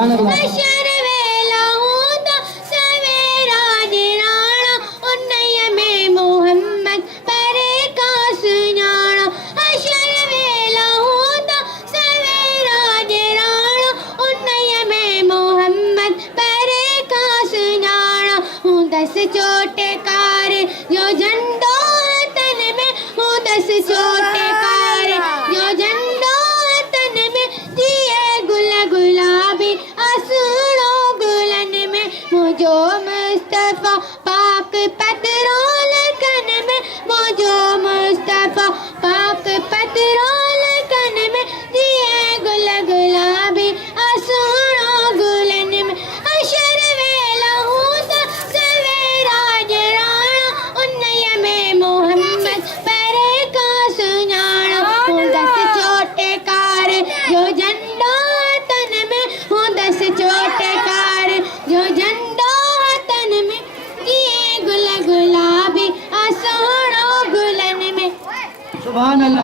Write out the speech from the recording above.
सुभान अल्लाह। अशर वेला हूंदा सवेरा ॼाणा उन्हीअ में मोहम्मद परे का सुञाणा। अशर वेला हूंदा सवेरा ॼाणा उन्हीअ में मोहम्मद परे का सुञाणा। हूंदसि चोटकार जो झंडो तन में, हूंदसि चोटकार जो झंडो तन में, जिए गुल गुलाबी आसूड़ो गुलन में, मुझो मुस्तफा पाक पतरोल कन में, मुझो मुस्तफा पाक पतरोल कन में, जिए गुल गुलाबी आसूड़ो गुलन में। अशर वेला हूंदा सवेरा ॼाणा उन्हीअ में मोहम्मद परे का सुञाणा। हूंदसि चोटकार जो झंडो तन में, हूंदसि चोटकार जो झंडो तन में, जिए गुल गुलाबी आसूड़ो गुलन में। सुभान अल्लाह।